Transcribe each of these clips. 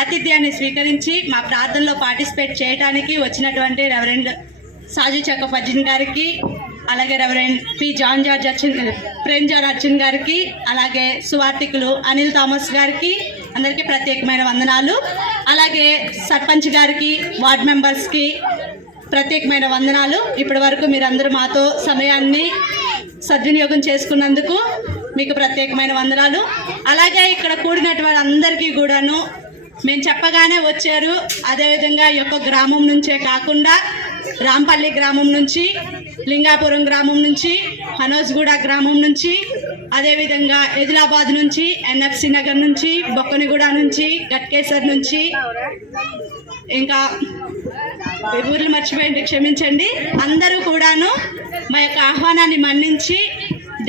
ఆతిథ్యాన్ని స్వీకరించి మా ప్రార్థనలో పార్టిసిపేట్ చేయడానికి వచ్చినటువంటి రెవరెండ్ సాజు చక్కపర్జన్ గారికి అలాగే రెవరెండ్ పి జాన్ జార్జ్ అర్చిన్ ప్రేమ్ జార్ అర్జున్ గారికి అలాగే సువార్థికులు అనిల్ థామస్ గారికి అందరికీ ప్రత్యేకమైన వందనాలు. అలాగే సర్పంచ్ గారికి వార్డ్ మెంబర్స్కి ప్రత్యేకమైన వందనాలు. ఇప్పటి వరకు మీరందరూ మాతో సమయాన్ని సద్వినియోగం చేసుకున్నందుకు మీకు ప్రత్యేకమైన వందనాలు. అలాగే ఇక్కడ కూడినటువంటి అందరికీ కూడాను మేము చెప్పగానే వచ్చారు. అదేవిధంగా ఈ యొక్క గ్రామం నుంచే కాకుండా రాంపల్లి గ్రామం నుంచి లింగాపురం గ్రామం నుంచి హనోజ్గూడ గ్రామం నుంచి అదేవిధంగా ఎదిలాబాద్ నుంచి ఎన్ఎఫ్సి నగర్ నుంచి బొక్కనిగూడ నుంచి గట్కేసర్ నుంచి ఇంకా ఈ ఊర్లు మర్చిపోయింది క్షమించండి. అందరూ కూడాను మా యొక్క ఆహ్వానాన్ని మన్నించి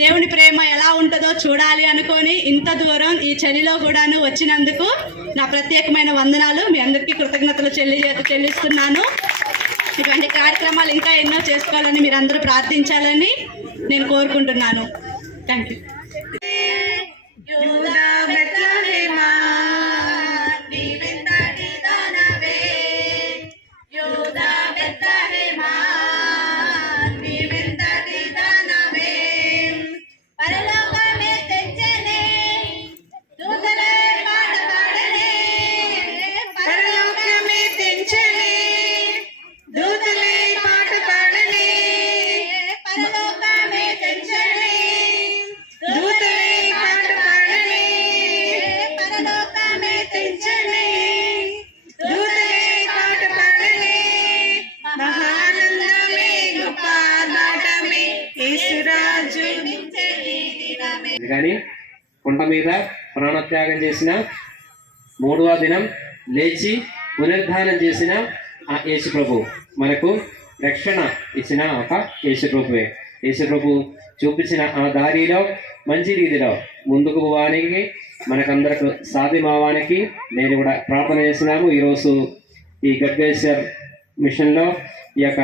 దేవుని ప్రేమ ఎలా ఉంటుందో చూడాలి అనుకొని ఇంత దూరం ఈ చలిలో కూడాను వచ్చినందుకు నా ప్రత్యేకమైన వందనాలు. మీ అందరికీ కృతజ్ఞతలు చెల్లి చెల్లిస్తున్నాను. ఇటువంటి కార్యక్రమాలు ఇంకా ఎన్నో చేసుకోవాలని మీరు అందరూ ప్రార్థించాలని నేను కోరుకుంటున్నాను. థ్యాంక్ యూ కానీ కుంట మీద ప్రాణత్యాగం చేసిన మూడవ దినం లేచి పునరుద్ధానం చేసిన ఆ యేసుప్రభు. మనకు రక్షణ ఇచ్చిన ఒక యేసుప్రభువే. యేసుప్రభు చూపించిన ఆ దారిలో మంచి రీతిలో ముందుకు పోవానికి మనకందరికి సాధ్యమవ్వడానికి నేను కూడా ప్రార్థన చేస్తున్నాము. ఈరోజు ఈ గడ్గేశ్వర్ మిషన్లో ఈ యొక్క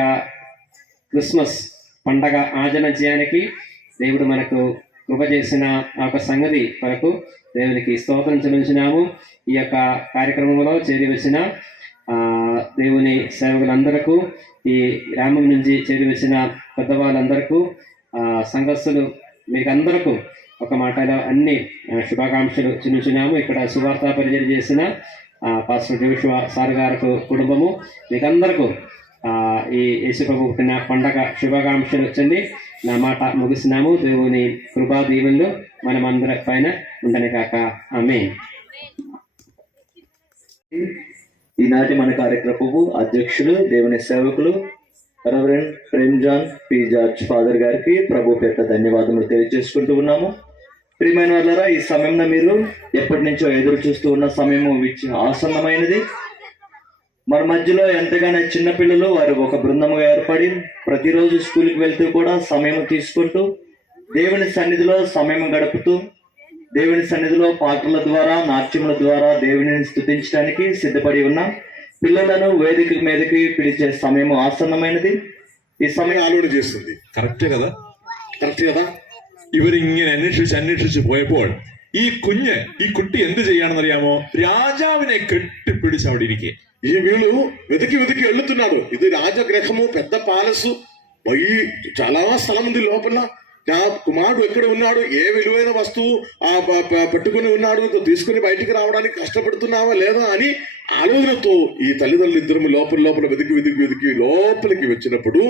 క్రిస్మస్ పండగ ఆచరణ చేయడానికి దేవుడు మనకు కృప చేసిన ఆ యొక్క సంగతి కొరకు దేవునికి స్తోత్రం చెల్లించినాము. ఈ యొక్క కార్యక్రమంలో చేరి వచ్చిన దేవుని సేవకులందరకు ఈ గ్రామం నుంచి చేరి వచ్చిన పెద్దవాళ్ళందరకు సంఘస్థులు మీకందరకు ఒక మాటలో అన్ని శుభాకాంక్షలు చిన్నుచున్నాము ఇక్కడ సువార్త పరిచయం చేసిన పాస్టర్ జోషువా సార్ గారికి కుటుంబము మీకందరకు ఈ యేసుప్రభు పుట్టిన పండగ శుభాకాంక్షలు వచ్చింది నా మాట ముగిస్తున్నాము. దేవుని కృపా దీవెనలు మనమందరి పైన ఉండని కాక ఆమె ఈనాటి మన కార్యక్రమపు అధ్యక్షులు దేవుని సేవకులు reverend Prem John P George father గారికి ప్రభు పేట ధన్యవాదములు తెలియజేసుకుంటూ ఉన్నాము. ప్రియమైన వాళ్ళరా ఈ సమయంలో మీరు ఎప్పటి నుంచో ఎదురు చూస్తూ ఉన్న సమయము ఆసన్నమైనది. మన మధ్యలో ఎంతగానో చిన్నపిల్లలు వారు ఒక బృందముగా ఏర్పడి ప్రతిరోజు స్కూల్కి వెళ్తూ కూడా సమయం తీసుకుంటూ దేవుని సన్నిధిలో సమయం గడుపుతూ దేవుని సన్నిధిలో పాటల ద్వారా నాట్యముల ద్వారా దేవుని స్థుతించడానికి సిద్ధపడి ఉన్న పిల్లలను వేదిక మీదకి పిలిచే సమయం ఆసన్నమైనది. ఈ సమయం ఆలోచన చేస్తుంది. కరెక్టే కదా? కరెక్ట్ కదా? ఇవరు ఇంకే అన్వేషించి అన్వేషించి పోయిపోవాడు ഈ കുഞ്ഞ് ഈ കുട്ടി എന്ത് ചെയ്യാണെന്നറിയാമോ രാജാവിനെ കെട്ടിപ്പിടിച്ച് അവിടെ ഇരിക്കെ ఈ వీళ్ళు వెతికి వెతికి వెళ్తున్నాడు ఇది రాజగ్రహము పెద్ద పాలసు పోయి చాలా స్థలం ఉంది లోపల నా కుమారుడు ఎక్కడ ఉన్నాడు ఏ విలువైన వస్తువు ఆ ప- ప- పట్టుకుని ఉన్నాడు తీసుకుని బయటికి రావడానికి కష్టపడుతున్నావా లేదా అని ఆలోచనతో ఈ తల్లిదండ్రులు ఇద్దరు లోపల లోపల వెతికి వెతికి వెతికి లోపలికి వచ్చినప్పుడు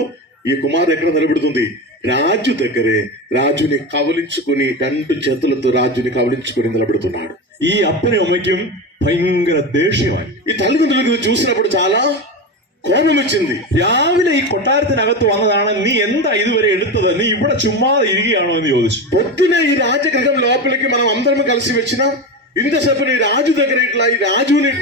ఈ కుమారుడు ఎక్కడ నిలబడుతుంది రాజు దగ్గరే రాజుని కవలించుకుని రెండు చేతులతో రాజుని కవలించుకుని నిలబడుతున్నాడు ഈ അപ്പനും അമ്മയ്ക്കും ഭയങ്കര ദേഷ്യമായി ఈ తల్లిదండ్రులకు ఇది చూసినప్పుడు చాలా కోపం వచ్చింది രാവിലെ ഈ കൊട്ടാരത്തിനകത്ത് വന്നതാണ് നീ എന്താ ഇതുവരെ എടുത്തത് നീ ഇവിടെ ചുമ്മാതെ ഇരിക്കുകയാണോ എന്ന് ചോദിച്ചു పొద్దునే ఈ రాజగృహం లోపలికి మనం అందరం కలిసి వచ్చినాం ఇంతసేపు ఈ రాజు దగ్గర ఇట్లా ఈ రాజుని